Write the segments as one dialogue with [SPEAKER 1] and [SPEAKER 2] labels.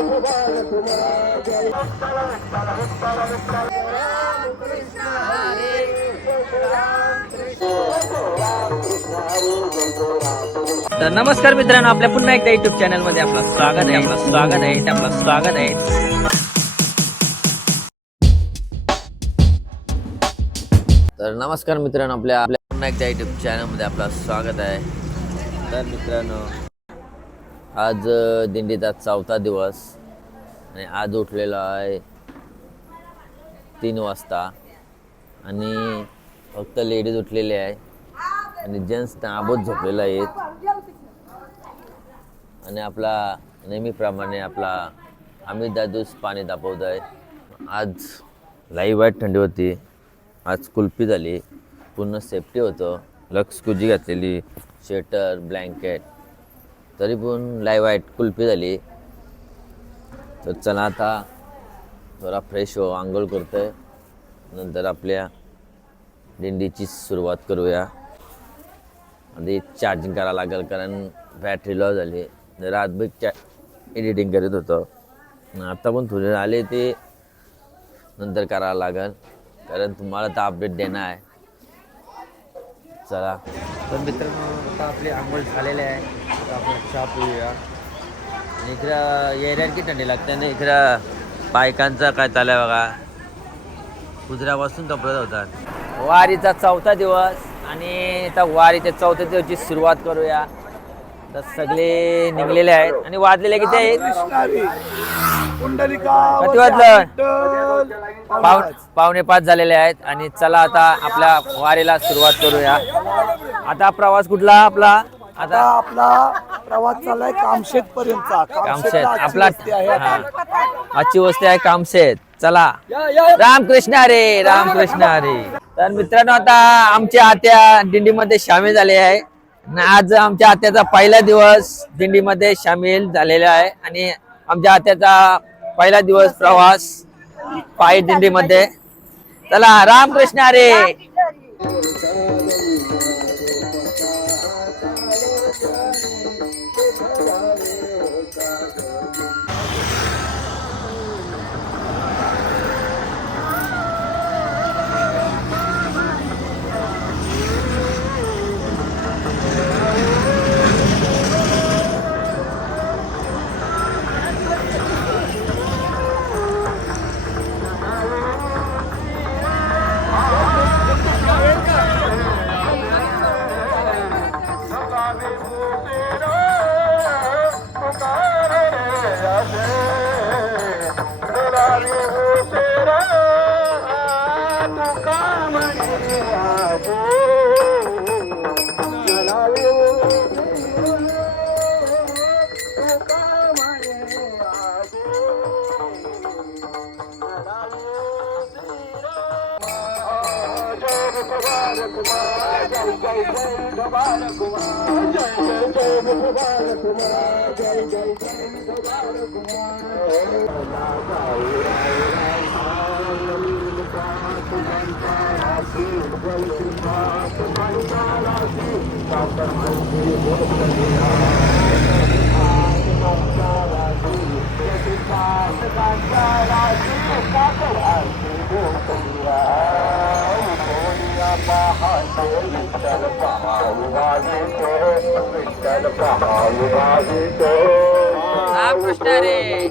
[SPEAKER 1] तर नमस्कार मित्रांनो आपल्या पुन्हा एकदा युट्यूब चॅनलमध्ये आपलं स्वागत आहे आपलं स्वागत आहे आपलं स्वागत आहे. तर नमस्कार मित्रांनो आपल्या आपल्या पुन्हा एकदा युट्यूब चॅनलमध्ये आपलं स्वागत आहे. तर मित्रांनो आज दिंडीचा चौथा दिवस आणि आज उठलेला आहे तीन वाजता आणि फक्त लेडीज उठलेले आहे आणि जेंट्स ताबोत झोपलेला आहेत. आणि आपला नेहमीप्रमाणे आपला आम्ही दादूस पाणी दाबवत आहे. आज लाईव्ह वाईट थंडी होती. आज कुल्फी झाली. पूर्ण सेफ्टी होतं. लक्स कुजी घातलेली. Sweater blanket. तरी पण लाईव्ह वाईट कुल्फी झाली. तर चला आता जरा फ्रेश हो आंघोळ करतोय. नंतर आपल्या दिंडीची सुरुवात करूया. आधी चार्जिंग करावं लागेल कारण बॅटरी लॉ झाली. रातभर चा एडिटिंग करत होतो. आता पण थोडे आले ते. नंतर करावं लागेल. कारण तुम्हाला तर अपडेट देणं आहे. चला. तर मित्रांनो आता आपली आंघोळ झालेले आहे. आता आपण चहा पिऊया. आणि इकडं एरियात की थंडी लागते ना. इकडं बायकांचा काय चालू आहे बघा. कुजऱ्यापासून कपडे होतात वारीचा चौथा दिवस आणि आता वारीच्या चौथ्या दिवसाची सुरुवात करूया. तर सगळे निघलेले आहेत. आणि वाजलेले किती आहेत? किती वाजलं? पाव पावणे पाच झालेले आहेत आणि चला आता आपल्या वारीला सुरुवात करूया. आता प्रवास कुठला आपला?
[SPEAKER 2] आता
[SPEAKER 1] आता
[SPEAKER 2] आपला प्रवास चाललाय कामशेत पर्यंतचा.
[SPEAKER 1] कामशेत आपला हा. आजची वस्ती आहे कामशेत. चला. रामकृष्ण हरे रामकृष्ण हरे. तर मित्रांनो आता आमच्या आत्या दिंडीमध्ये सामील झाले आहे. आणि आज आमच्या आत्याचा पहिला दिवस दिंडीमध्ये सामील झालेला आहे. आणि आमच्या आत्याचा पहिला दिवस प्रवास पायी दिंडीमध्ये. चला Ramakrishna
[SPEAKER 2] Ah, Krishna
[SPEAKER 1] Re!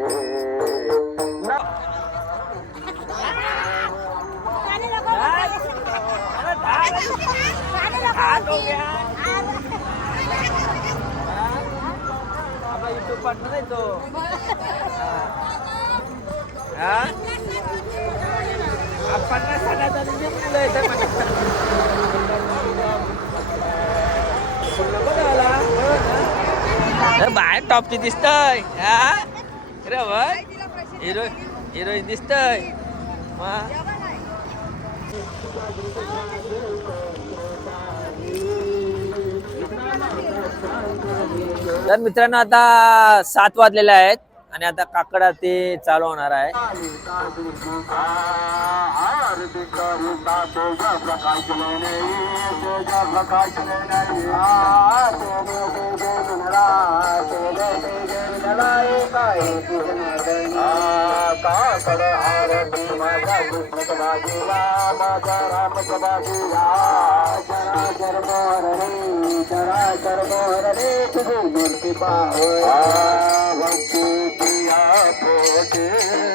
[SPEAKER 1] YouTube partner आहे तो पन्नास साठ मुलं येतात बाहेर टॉपची दिसतय. रे भाई हिरो हिरोईन दिसतय. मग तर मित्रांनो आता सात वाजलेले आहेत. आणि आता काकडा ते चालू होणार आहे
[SPEAKER 3] जरा जरा मूर्ती पाहो 그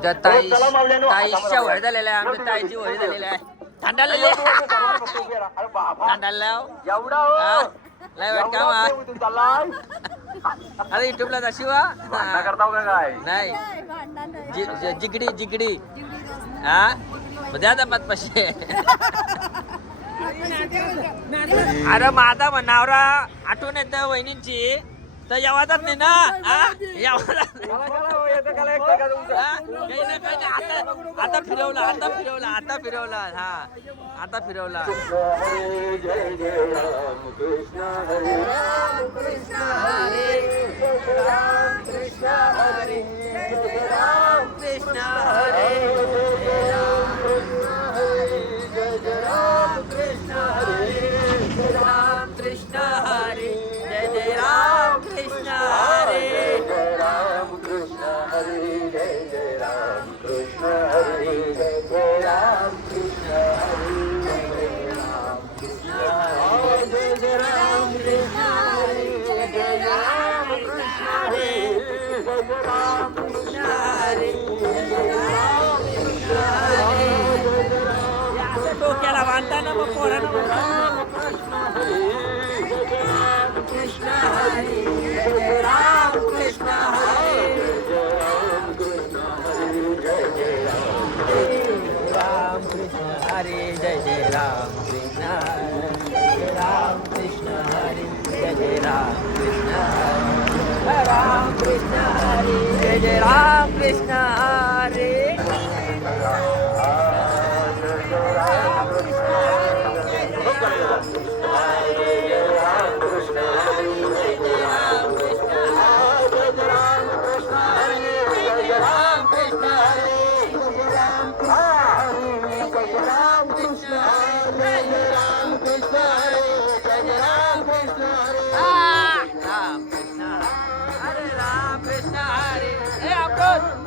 [SPEAKER 1] आमच्या ताई ताईच्या वय झालेल्या आहे आमच्या ताईची वय झालेली आहे. थांडाला थांडाला
[SPEAKER 3] हो.
[SPEAKER 1] काम हा.
[SPEAKER 3] चाललाय
[SPEAKER 1] अरे युट्यूबला जा शिवा
[SPEAKER 3] भांडणं करताव का काय?
[SPEAKER 1] नाही. जिगडी जिगडी. हा? द्या पाच पाचशे अरे माझा म्हणावरा आठवण येत वहिनींची. तर यावाचाच नाही ना हा? यावाचाच नाही. हा? काही नाही, काही नाही. आता आता फिरवला आता फिरवला आता फिरवला हा आता फिरवला
[SPEAKER 3] हरे जय जय राम कृष्ण हरे राम कृष्ण हरे राम कृष्ण हरे राम
[SPEAKER 1] हे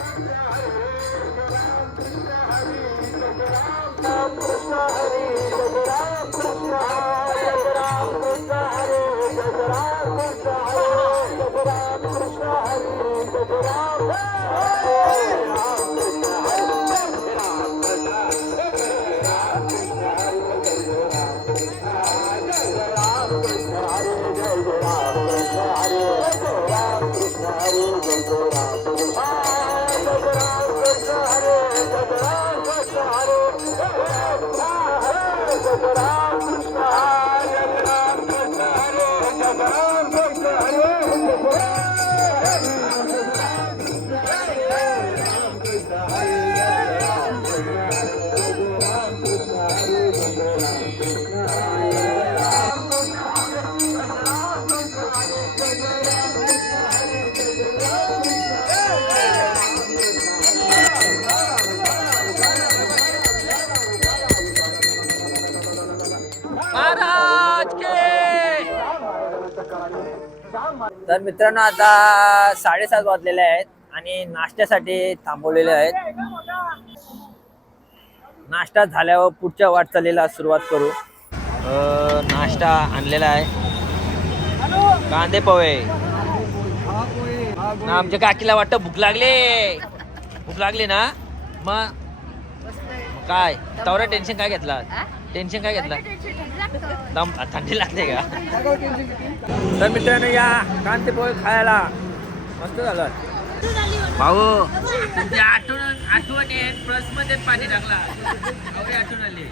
[SPEAKER 1] तर मित्रांनो आता साडेसात वाजलेले आहेत आणि नाश्त्यासाठी थांबवलेले आहेत.
[SPEAKER 3] नाश्ता झाल्यावर पुढच्या वाटचालीला सुरुवात करू. अ, नाश्ता आणलेला आहे. कांदे पोहे. ना आमच्या काकीला वाटतं भूक लागली. भूक लागली ना? मग काय? तेवढं टेन्शन काय घेतला टेन्शन काय घेतला? दम थंडी लागते का? तर मित्रांनो या कांदे पोहे खायला. मस्त झालं. भाऊ तुमची आठवण आठवण आहे प्लसमध्ये पाणी टाकला. एवढी आठवण आली.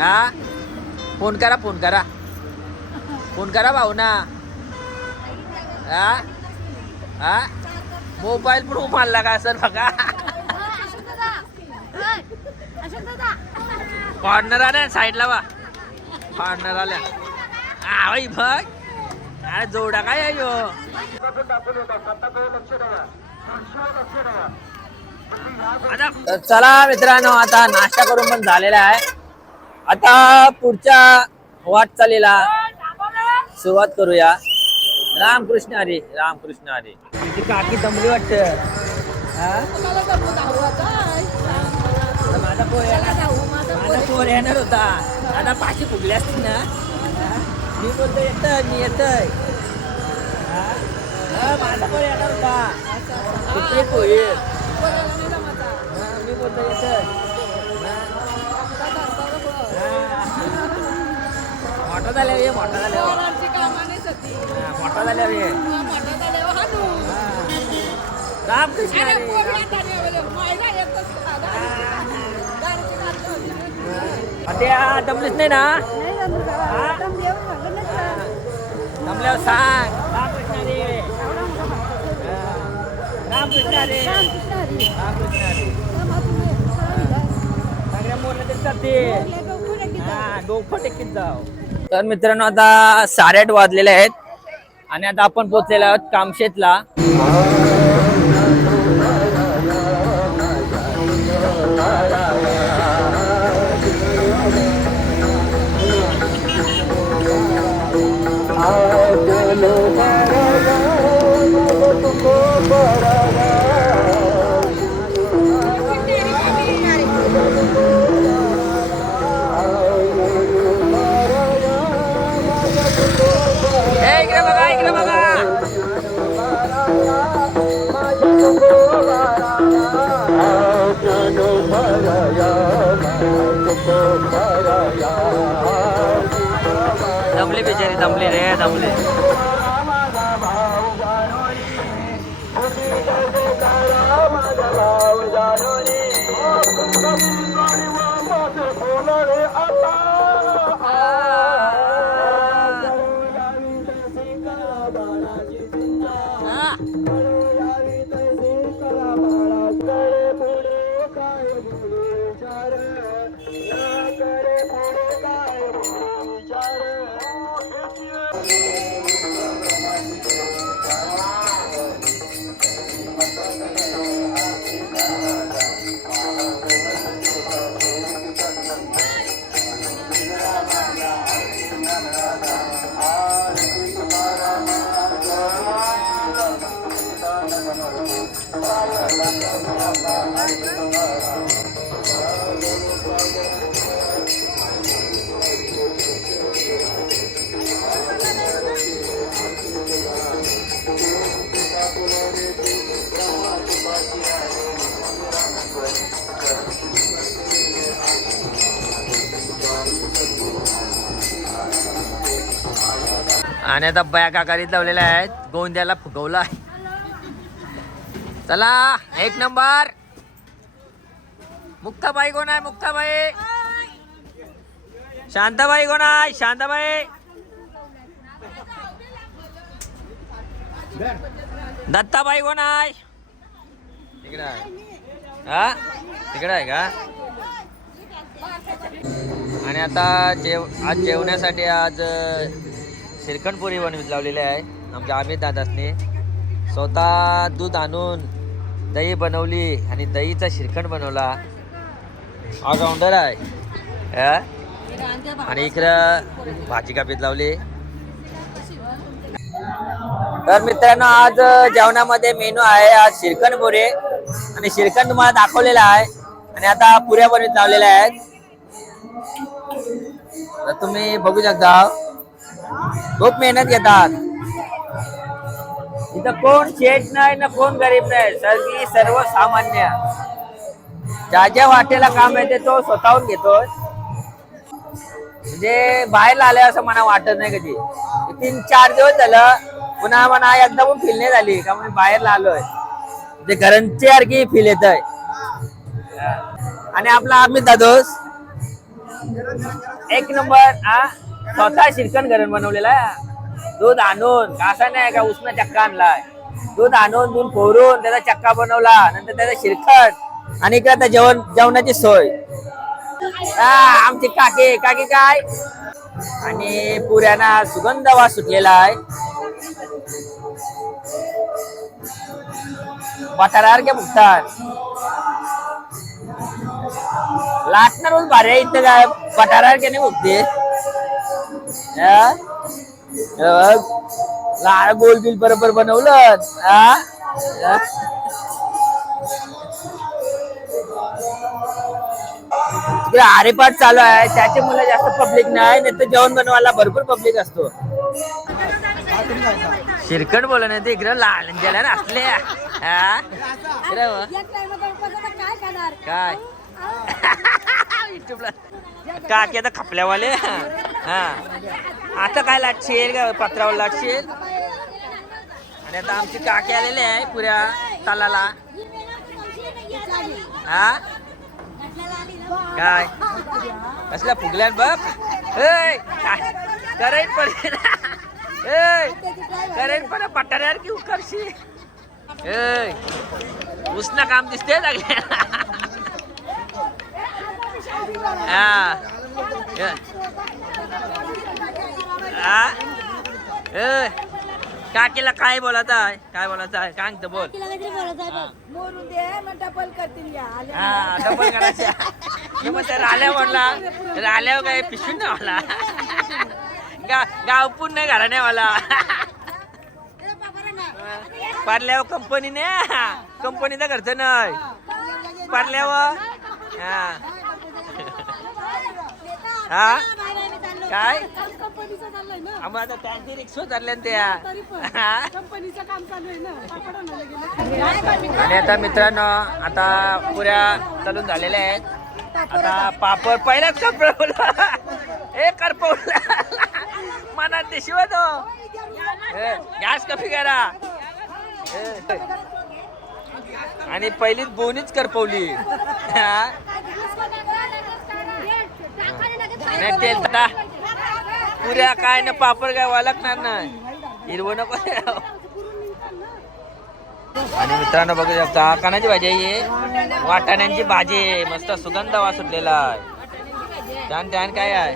[SPEAKER 3] हा? फोन करा फोन करा. फोन करा भाऊ ना हा? हा? मोबाईल पण उमारला का सर बघा कॉर्नर आल्या साईडला वा कॉर्नर आल्या. बाई बघ. अरे जोडा काय आहे चला मित्रांनो आता नाश्ता करून पण झालेला आहे. आता पुढच्या वाटचालीला सुरुवात करूया. रामकृष्ण हरी रामकृष्ण हरी. काकी दमली वाटत. पोर येणार होता. आता पाचशे फुगले असतील ना? मी बोलतो येतोय मी? हा, माझा पोर येणार होता. कुठे पोहेल हा, मी बोलतो येतोय. मोठा झाल्या ये मोठा झाल्यावर. हा, मोठा झाल्यावर ये. रामकृष्ण हरी. त्या दमलीच नाही ना? दमल्यावर सांग. रामकृष्ण हरी. रामकृष्ण हरी. रामकृष्ण हरी. सगळ्या मोरला ते. चालतील. डोकं टेकीत जाऊ. तर मित्रांनो आता साडेआठ वाजलेले आहेत. आणि आता आपण पोहोचलेलो आहोत कामशेतला. बिचारी दमली रे आता आणि आता बया काकारीत लावलेल्या आहेत. गोंद्याला फुगवला चला एक नंबर. मुक्ताबाई कोण आहे? मुक्ताबाई. शांताबाई कोण आहे? शांताबाई. दत्ताबाई कोण आहे? तिकडे हा? तिकडे आहे का? आणि आता जेव आज जेवण्यासाठी आज अ, श्रीखंडपुरी बनवीत लावलेले आहे. आमच्या अमित दादासने. स्वतः दूध आणून दही बनवली आणि दहीचा शिरखंड बनवला. ऑलराऊंडर आहे. आणि इकडं भाजी कापीत लावली. तर मित्रांनो आज जेवणामध्ये मेनू आहे आज शिरखंड पुरे आणि शिरखंड तुम्हाला दाखवलेला आहे. आणि आता पुऱ्या बनवीत लावलेल्या आहेत. तर तुम्ही बघू शकता. खूप मेहनत घेतात. इथं कोण शेठ नाही ना कोण गरीब नाही सगळी सर्वसामान्य. ज्या ज्या वाटेला काम येते तो स्वतःहून घेतोय. म्हणजे बाहेरला आले असं मला वाटत नाही कधी. तीन चार दिवस झालं पुन्हा म्हणा एकदा पण फील नाही झाली का म्हणजे बाहेरला आलोय. म्हणजे घरांची सारखी फील येत आहे आणि आपला अमित दादोस. एक नंबर हा. स्वतः शिरकण घरण बनवलेला दूध आणून कासा असं नाही का उष्ण चक्का आणलाय. दूध आणून दूध कोरून त्याचा चक्का बनवला नंतर त्याचा शिरखत आणि इकडे आता जेवण जेवणाची सोय. हा, आमची काकी काकी काय? आणि पुऱ्याना सुगंध वास सुटलेला आहे. बटारासारखे मुक्तात लाटणार भारी इथं काय? बटारासारखे नाही मुक्ते लाल गोल बिल बरोबर बनवलं. हा? इकडे आरेपाठ चालू आहे. त्याचे मुलं जास्त पब्लिक नाही नाही तर जेवण बनवायला भरपूर पब्लिक असतो. शिरकट बोल नाही ते इकडे लाल गेला ना असले हा?
[SPEAKER 4] काय करणार
[SPEAKER 3] काय? युट्यूबला काकी आता खपल्यावाले. हा. आता काय लाटशील का पत्रावर लाटशील आणि आता आमची काकी आलेली आहे पुऱ्या तालाला. हा? काय? कसल्या फुगल्यात बघ? करेन काय? करेन पण. ए, पडे पटाऱ्यावर की उकरशी उष्ण काम दिसते लागले हा. हा? काकीला काय बोलत आहे? काय बोलत आहे? काय म्हणतं बोल.
[SPEAKER 4] मोरून दे मग डबल करतील
[SPEAKER 3] हा डबल करायच्या मी म्हणते राल्या म्हणला. राल्यावर काय पिशवी नाही मला गा गाव पण नाही घरा नाही मला पारल्यावर कंपनी नाही कंपनीचा घरचं नाही. पारल्यावर हा. हा? काय?
[SPEAKER 4] कंपनीचं चाललंय ना.
[SPEAKER 3] आम्हाला आता रिक्षा चालल्या ना त्या. हा?
[SPEAKER 4] कंपनीचं काम चालू आहे ना. पापड आणायला गेले.
[SPEAKER 3] आणि आता मित्रांनो आता पुऱ्या चालून झालेल्या आहेत. आता पापड पहिलाच करपवला ए करपवला. मनात ते शिवाय तो ए, गॅस कमी करा. आणि पहिलीच बोनीच करपवली. हा? नाही तेल टा पुऱ्या काय ना पापड काय वालकणार नाही. हिरवं नको आणि मित्रांनो बघू शकता कानाची भाजी आहे वाटाण्यांची भाजी आहे. मस्त सुगंध वास सुटलेला आहे. छान छान काय आहे.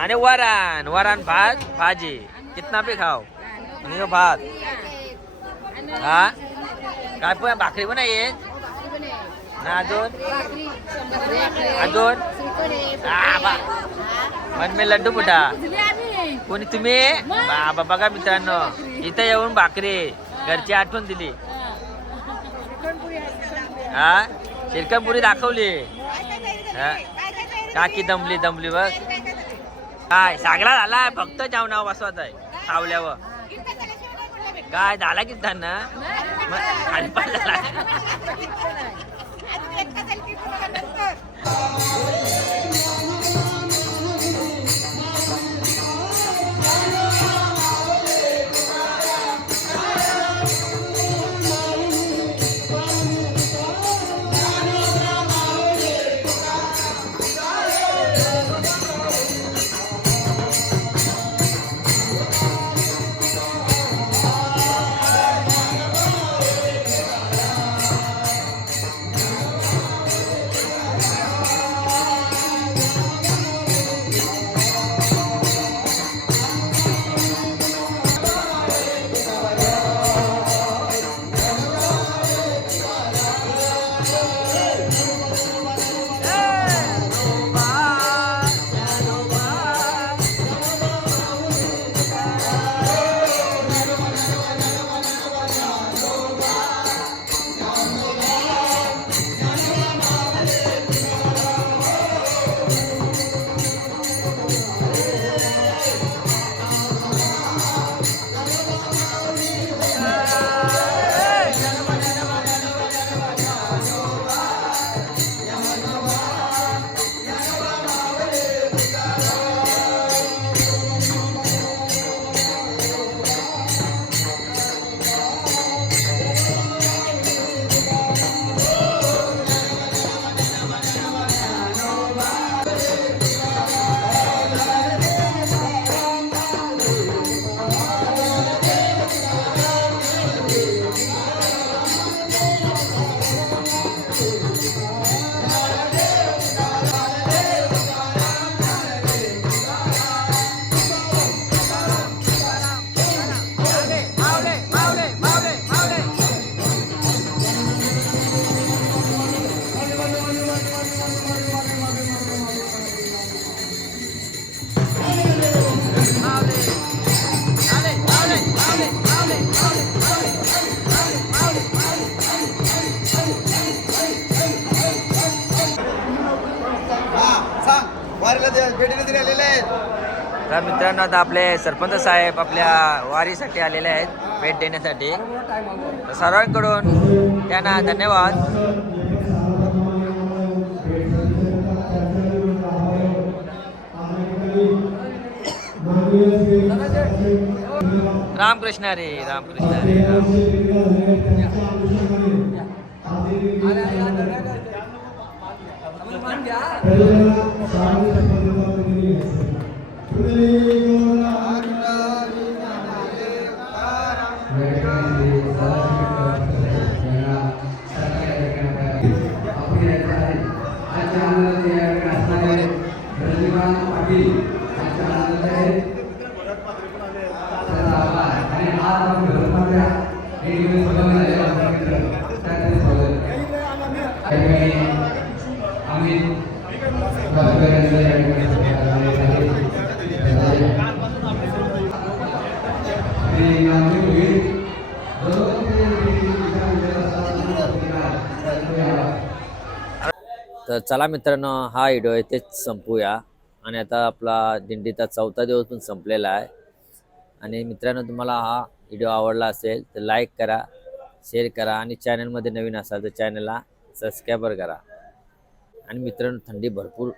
[SPEAKER 3] आणि वरण वरण भात भाजी. कितना पे खाव आणि भात. हा? काय पण भाकरी पण आहे अजून? अजून. मन मे लड्डू कुठा कोणी तुम्ही? बाबा बघा मित्रांनो इथं येऊन भाकरी घरची आठवण दिली. हा? शिरकमपुरी दाखवली. काकी दमली दमली बघ. काय सागरा झाला फक्त जेवणावर बसवत आहे खावल्यावर. काय झाला की त्यांना मग खाली पण तर मित्रांनो आता आपले सरपंच साहेब आपल्या वारीसाठी आलेले आहेत भेट देण्यासाठी. तर सर्वांकडून त्यांना धन्यवाद. रामकृष्ण रे रामकृष्ण हरी. तर चला मित्रांनो हा व्हिडिओ इथेच संपूया. आणि आता आपला दिंडीचा चौथा दिवस पण संपलेला आहे. आणि मित्रांनो तुम्हाला हा व्हिडिओ आवडला असेल तर लाईक करा शेअर करा. आणि चॅनलमध्ये नवीन असाल तर चॅनलला सबस्क्राईबर करा. आणि मित्रांनो थंडी भरपूर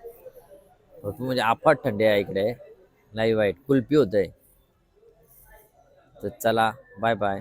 [SPEAKER 3] भरपूर म्हणजे आफाट थंडी आहे इकडे. लाईव्ह वाईट कुल्फी होत आहे तर चला बाय बाय